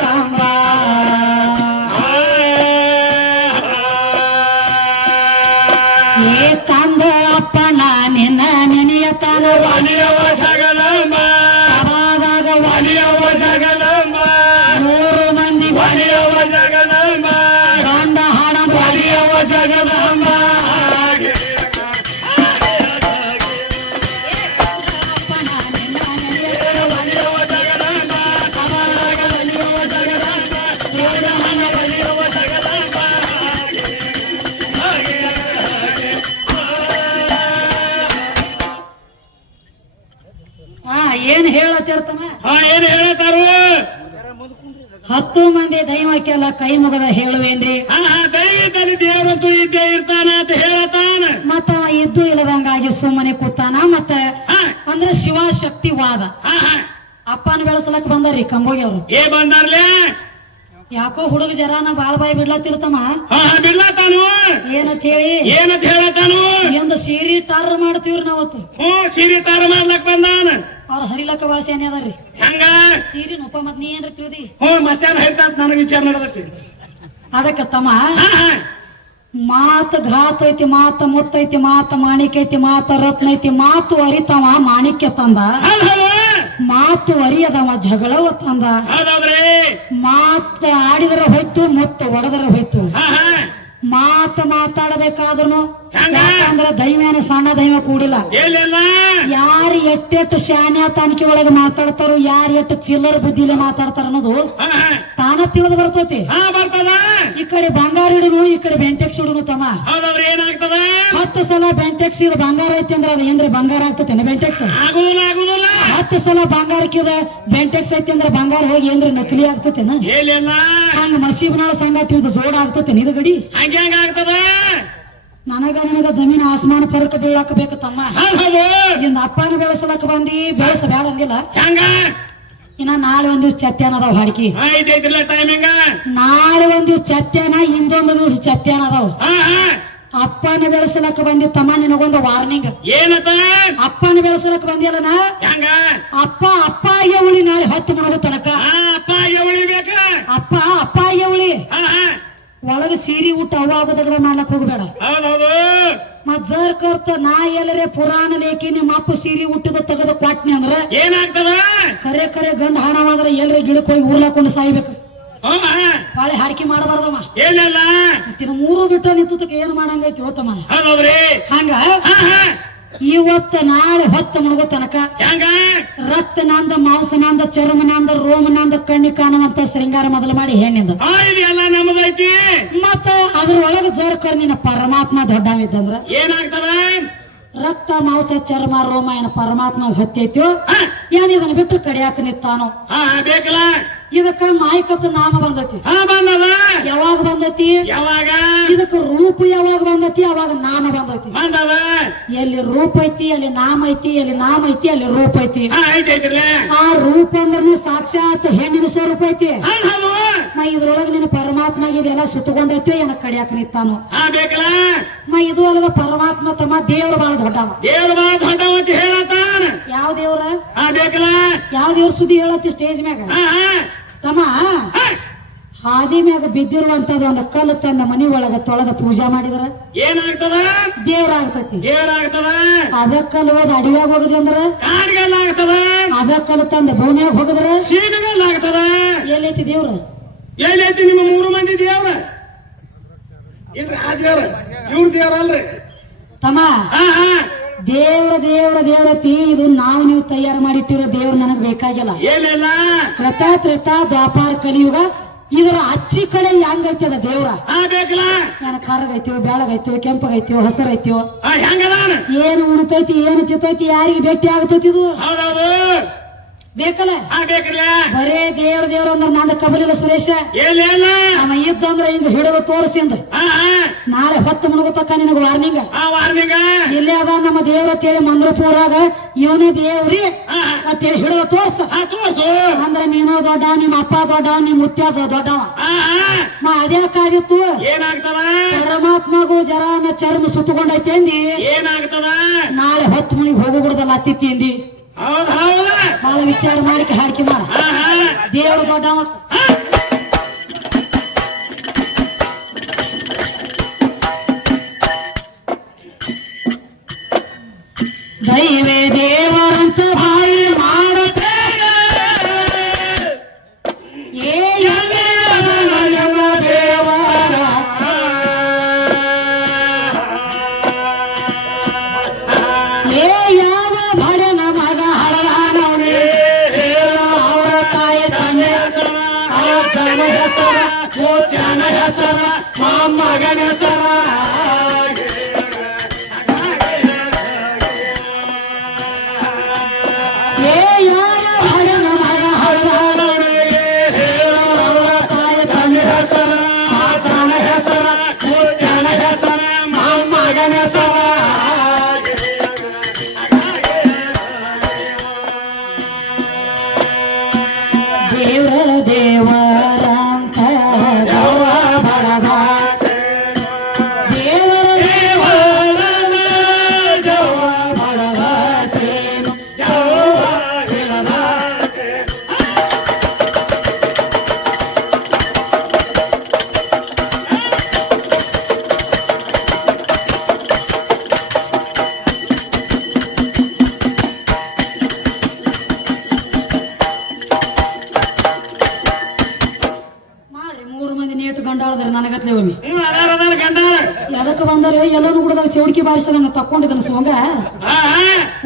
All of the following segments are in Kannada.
ತಂಬ ಏ ತಂದ ಅಪ್ಪನ ನಿನ್ನ ನೆನೆಯತನ ವಾಣಿಯವ ಜಗದಂಬ ಸಭಾದಾಗ ವಾಣಿಯವ ಜಗದಂಬ 100 ಮಂದಿ ವಾಣಿಯವ ಜಗದಂಬ ಗಂಡ ಹಣ ವಾಣಿಯವ ಜಗದಂಬ ಏನ್ ಹೇಳತ್ತಿರ್ತಮ್ಮ ಏನು ಹೇಳ್ತಾರು 10 ಮಂದಿ ದೈವಕ್ಕೆಲ್ಲ ಕೈ ಮುಗದ ಹೇಳುವೇನ್ರಿ ದೈವದಲ್ಲಿ ದೇವರಂತೂ ಇದ್ದೇ ಇರ್ತಾನ ಅಂತ ಹೇಳ್ತಾನ ಮತ್ತ ಅವ ಇದ್ದು ಇಲ್ಲದಂಗಾಗಿ ಸುಮ್ಮನೆ ಕೂತಾನ ಮತ್ತ ಅಂದ್ರೆ ಶಿವಶಕ್ತಿವಾದ ಅಪ್ಪನ ಬೆಳೆಸಲಕ್ ಬಂದಾರಿ ಕಂಬೋಗಿ ಅವ್ರು ಏ ಬಂದಾರ್ಲೆ ಯಾಕೋ ಹುಡುಗ ಜರಾನ ಬಾಳ ಬಾಯಿ ಬಿಡ್ಲತ್ತಿರ್ತಮ್ಮ ಬಿಡ್ಲತ್ತಾನು ಏನಂತ ಹೇಳಿ ಏನಂತ ಹೇಳ್ತಾನು ಒಂದು ಸೀರೆ ಟಾರ್ ಮಾಡ್ತೀವ್ರಿ ನಾವತ್ತು ಸೀರೆ ತಾರ ಮಾಡ್ಲಕ್ ಬಂದಾನ ಅವ್ರ ಹರಿಲಕ್ಕ ಬಾಳ ಶಾನೆ ಅದಾರ್ರಿ ಹಂಗ ಸೀರೆ ಉಪ ಮತ್ ನೀ ಏನ್ರ ತಿಳಿದಿ ಮತ್ತಾನ ಹೇಳ್ತಾನ ನನಗೆ ವಿಚಾರ ನಡೆದೈತಿ ಅದಕ್ಕ ತಮ್ಮ ಮಾತು ಘಾತ ಐತಿ ಮಾತ ಮುತ್ತೈತಿ ಮಾತ ಮಾಣಿಕ್ಯ ಐತಿ ಮಾತ ರತ್ನ ಐತಿ ಮಾತು ಅರಿತವ ಮಾಣಿಕ್ಯ ತಂದ ಮಾತು ಅರಿಯದವ ಜಗಳವ ತಂದ ಹೌದೌದ್ರಿ ಮಾತ ಆಡಿದರ ಹೋಯ್ತು ಮುತ್ತು ಒಡೆದರ ಹೋಯ್ತು ಮಾತ ಮಾತಾಡಬೇಕಾದ್ರೂ ಯಾಕಂದ್ರ ದೈವೇನ ಸಣ್ಣ ದೈವ ಕೂಡಿಲ್ಲ ಯಾರು ಎಟ್ಟೆಟ್ಟು ಶಾನ್ಯ ತಾನಿಕೆ ಒಳಗೆ ಮಾತಾಡ್ತಾರೋ ಯಾರು ಎಷ್ಟು ಚಿಲ್ಲರ ಬುದ್ಧಿಲೆ ಮಾತಾಡ್ತಾರ ಅನ್ನೋದು ತಾನ ತಿಳಿದು ಬರ್ತೈತಿ ಈ ಕಡೆ ಬಂಗಾರ ಹಿಡುನು ಈ ಕಡೆ ಬೆಂಟೆಕ್ಸ್ ಹಿಡುನು ತಮ್ಮ ಏನಾಗ್ತದ 10 ಸಲ ಬೆಂಟೆಕ್ಸ್ ಇದು ಬಂಗಾರ ಐತಿ ಅಂದ್ರೆ ಅದು ಏನ್ರಿ ಬಂಗಾರ ಆಗ್ತೈತೆ ಬೆಂಟೆಕ್ಸ್ 10 ಸಲ ಬಂಗಾರಕ್ಕಿದ ಬೆಂಟೆಕ್ಸ್ ಐತಿ ಅಂದ್ರೆ ಬಂಗಾರ ಹೋಗಿ ಏನ್ರಿ ನಕಲಿ ಆಗ್ತೈತೆನ ಹಂಗ ಮಸೀಬ್ನಾಳ ಸಂಗಾತಿ ಇದು ಜೋಡ ಆಗ್ತೈತೆ ಇದು ಗಡಿ ನನಗ ನಿನಗ ಜಮೀನ್ ಆಸ್ಮಾನ ಪರಕ ಬೀಳಾಕ ಬೇಕು ತಮ್ಮ ಇಂದ ಅಪ್ಪನ ಬೆಳೆಸಲಕ್ಕ ಬಂದಿ ಬೆಳೆಸ ಬ್ಯಾಡ ಅಂದಿಲ್ಲ ಇನ್ನ ನಾಳೆ ಒಂದ್ ದಿವ್ಸ ಚತ್ಯಾನ ಅದಾವ ಹಾಡ್ಕಿ ನಾಳೆ ಒಂದ್ ದಿವ್ಸ ಚತ್ಯಾನ ಇಂದೊಂದು ದಿವ್ಸ ಚತ್ಯಾನ ಅದಾವ ಅಪ್ಪನ ಬೆಳೆಸಲಕ್ಕ ಬಂದಿ ತಮ್ಮ ನಿನಗೊಂದು ವಾರ್ನಿಂಗ್ ಏನತ ಅಪ್ಪನ ಬೆಳೆಸಲಕ್ಕ ಬಂದಿಲ್ಲನ ಅಪ್ಪ ಅಪ್ಪಾಗೆ ಉಳಿ ನಾಳೆ 10 ಮಾಡೋದು ತನಕ ಅಪ್ಪಾಗೆ ಉಳಿ ಒಳಗ ಸೀರಿ ಊಟ ಅವ ಆಗೋದಾಗ ಮಾಡ್ಲಕ್ ಹೋಗ್ಬೇಡ ಮತ್ ಜರ್ ಕರ್ತ ನಾ ಎಲ್ಲರೇ ಪುರಾಣ ಲೇಖಿ ನಿಮ್ಮ ಅಪ್ಪ ಸೀರಿ ಊಟದ ತೆಗೆದು ಕೊಟ್ನಿ ಅಂದ್ರ ಏನಾಗ್ತದ ಕರೆ ಕರೆ ಗಂಡ ಹಣವಾದ್ರ ಎಲ್ಲರೇ ಗಿಡಕ್ ಹೋಗಿ ಊರ್ಲಾಕೊಂಡು ಸಾಯ್ಬೇಕು ಬಾಳೆ ಹಾಡಿಕೆ ಮಾಡಬಾರ್ದಮ್ಮ ಮತ್ತಿನ 3 ಬಿಟ್ಟ ನಿಂತಕ್ಕೆ ಏನ್ ಮಾಡಂಗೈತಿ ಹೋತಮ್ಮ ಹಂಗ ಇವತ್ತ ನಾಳೆ 10 ಮುಳುಗೋ ತನಕ ರಕ್ತನಾಂದ ಮಾಂಸನಾಂದ ಚರ್ಮನಾಂದ ರೋಮನಾಂದ ಕಣ್ಣಿ ಕಾಣುವಂತ ಶೃಂಗಾರ ಮೊದಲು ಮಾಡಿ ಹೆಣ್ಣಿಂದ ನಮ್ಮದೈತಿ ಮತ್ತ ಅದ್ರೊಳಗ ಜರ್ಕರ್ ನಿನ್ನ ಪರಮಾತ್ಮ ದೊಡ್ಡವಿದ್ದಂದ್ರ ಏನಾಗ್ತದ ರಕ್ತ ಮಾಂಸ ಚರ್ಮ ರೋಮ ಏನ ಪರಮಾತ್ಮ ಹತ್ತೈತೋ ಏನ್ ಇದನ್ನ ಬಿಟ್ಟು ಕಡಿಯಾಕ ನಿತ್ತಾನೋ ಬೇಕಲ್ಲ ಇದಕ್ಕ ಮಾಯಕತ್ ನಾಮ ಬಂದತಿ ಯಾವಾಗ ಬಂದತಿ ಯಾವಾಗ ಇದಕ್ಕ ರೂಪ ಯಾವಾಗ ಬಂದತಿ ಅವಾಗ ನಾಮ ಬಂದತಿ ಎಲ್ಲಿ ರೂಪ ಐತಿ ಅಲ್ಲಿ ನಾಮ ಐತಿ ಎಲ್ಲಿ ನಾಮ ಐತಿ ಅಲ್ಲಿ ರೂಪ ಐತಿ ಆ ರೂಪ ಅಂದ್ರ ಸಾಕ್ಷಾತ್ ಹೆಣ್ಣಿನ ಸ್ವರೂಪ ಐತಿ ಇದ್ರೊಳಗ ನಿನ್ನ ಪರಮಾತ್ಮ ಇದೆಲ್ಲ ಸುತ್ತಕೊಂಡೈತಿ ಏನ ಕಡಿಯಾಕ ನಿತ್ತಾನು ಇದು ಅಲ್ಲದ ಪರಮಾತ್ಮ ತಮ್ಮ ದೇವ್ರು ಬಾಳ ದೊಡ್ಡವ ಅಂತ ಹೇಳತಾನ ಯಾವ ದೇವ್ರ ಯಾವ ದೇವ್ರ ಸುದ್ದಿ ಹೇಳತ್ತಿ ಸ್ಟೇಜ್ ಮ್ಯಾಗ ತಮ್ಮ ಹಾದಿ ಮ್ಯಾಗ ಬಿದ್ದಿರುವಂತದ ಒಂದು ಕಲ್ಲು ತನ್ನ ಮನಿ ಒಳಗ ತೊಳೆದ ಪೂಜಾ ಮಾಡಿದ್ರ ಏನಾಗ್ತದ ದೇವ್ರಾಗ್ತತಿ ಅದ ಕಲ್ಲು ಹೋದ ಅಡಿಯಾಗ ಹೋಗದ್ರಿ ಅಂದ್ರ ಅದ ಕಲ್ಲು ತಂದ ಭೂಮಿಯಾಗ ಹೋಗದ್ರ ಎಲ್ಲೈತಿ ದೇವ್ರ ಎಲ್ಲೈತಿ ನಿಮ್ಮ 3 ಮಂದಿ ದೇವ್ರ ಇಲ್ರಿ ಆ ದೇವ್ರ ಇವ್ರ ದೇವ್ರ ಅಲ್ರಿ ತಮ್ಮ ದೇವರತಿ ಇದು ನಾವು ನೀವು ತಯಾರು ಮಾಡಿಟ್ಟಿರೋ ದೇವ್ರು ನನಗ್ ಬೇಕಾಗಿಲ್ಲ ತ್ರೇತಾ ದ್ವಾಪಾರ ಕಲಿಯುಗ ಇದರ ಅಚ್ಚಿ ಕಡೆ ಹೆಂಗೈತಿ ಅದ ದೇವ್ರ ನಾನು ಕರಗೈತಿವೋ ಬೆಳಗೈತಿವೋ ಕೆಂಪಗೈತಿವೋ ಹಸರೈತಿವೋ ಏನು ಉಣ್ತೈತಿ ಏನು ತಿತ್ತೈತಿ ಯಾರಿಗೆ ಭೇಟಿ ಆಗ್ತೈತಿ ಇದು ಬೇಕಲ್ಲ ಬರೇ ದೇವ್ರ ಅಂದ್ರ ನಂದ ಕಬಲಿಲ್ಲ ಸುರೇಶ ಅವ ಇದ್ದಂದ್ರ ಹಿಂಗ ಹಿಡಿದು ತೋರಿಸಿ ಅಂದ್ರ ನಾಳೆ 10 ಮುಳುಗತಕ್ಕ ನಿನಗ ವಾರ್ನಿಂಗ್ ಇಲ್ಲೇ ಅದ ನಮ್ಮ ದೇವ್ರ ಅಂತೇಳಿ ಮಂದ್ರಪುರಾಗ ಇವನೇ ದೇವ್ರಿ ಅಂತೇಳಿ ಹಿಡಿದು ತೋರ್ಸ ಅಂದ್ರ ನೀನು ದೊಡ್ಡವ ನಿಮ್ಮ ಅಪ್ಪ ದೊಡ್ಡವ ನಿಮ್ ಮುತ್ಯ ದೊಡ್ಡವ ಅದೇ ಕಾದಿತ್ತು ಪರಮಾತ್ಮಗೂ ಜರಾನ ಚರ್ಮ ಸುತ್ತಕೊಂಡೈತಿ ಅಂದಿ ನಾಳೆ 10 ಮಣಿಗೆ ಹೋಗ್ಬಿಡುದಲ್ಲ ಅತ್ತಿತ್ತಿ ಅಂದಿ ಬಹಳ ವಿಚಾರ ಮಾಡಿ ಹಾಡಿಕೆ ಮಾಡ ದೇವರು ದೊಡ್ಡವ ರಾಜನ ಹೆಸರ ಕೋತ್ಯನ ಹೆಸರ ಮೊಮ್ಮಗನ ಹೆಸರ ನನಗತ್ಲೆ ಹೋಗಿ ಎದಕ್ಕೆ ಬಂದರೆ ಎಲ್ಲರೂ ಕೂಡ ಚೌಡಿಕೆ ಬಾರಿಸೋದನ್ನ ತಕೊಂಡಿದ್ದನ ಸೋಂಗ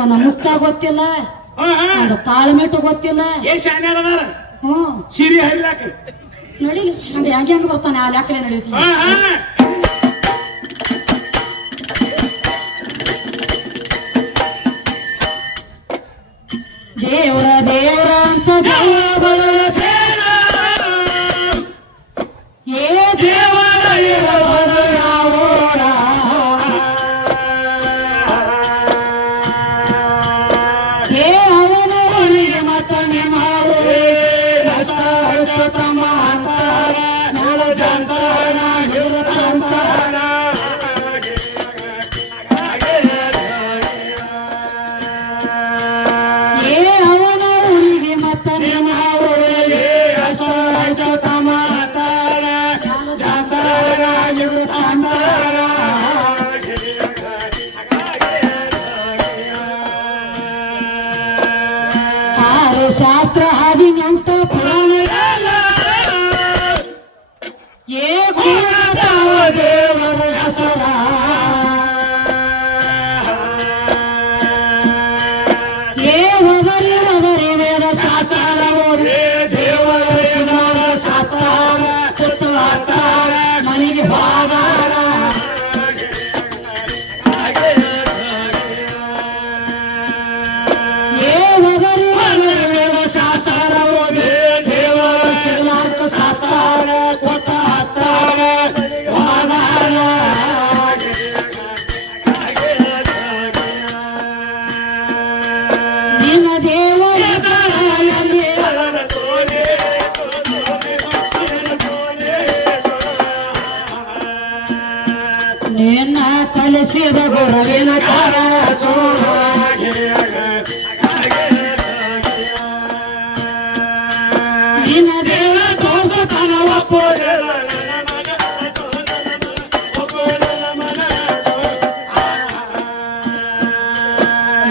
ಒಂದ ಮುಕ್ತ ಗೊತ್ತಿಲ್ಲ ಒಂದು ತಾಳ್ಮೆಟ್ಟು ಗೊತ್ತಿಲ್ಲ ಸಿರಿ ಹರಿಲಾಕ ನಡಿಲಿ ಹಂಗೆ ಹೆಂಗೆ ಹೆಂಗ ಬರ್ತಾನೆ ಆ ಲೆಕ್ಕಲೆ ನಡೀತಿ ದೇವರ ದೇವರ ಅಂತ ಶಾಸ್ತ್ರ ಹಾದಿನಂತ ಪುರಾಣ ದೇವರ ಹೆಸರ ಹೋಗರಿ ಹೋಗರಿ ವೇದ ಶಾಸ್ತ್ರ ದೇವರ ಸಾತಾರ ಸುತ್ತಾರ ಮನೆಗೆ ಬಾದಾರ ನಿನ್ನ ಕಲಿಸಿದ ಗುರುವಿನ ಕರಸೋ ನಿನ್ನ ದೇವ ದೋಷತನವ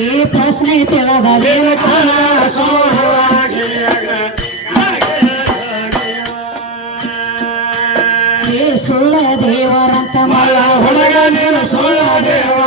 ಈ ಪ್ರಶ್ನೆ ತಿಳಿದ ದೇವ ಕರಸೋ ಸುಳ್ಳ ದೇವರಂತ ಮಲ್ಲ ಹುಡುಗ ನೀನು ಸುಳ್ಳ ದೇವ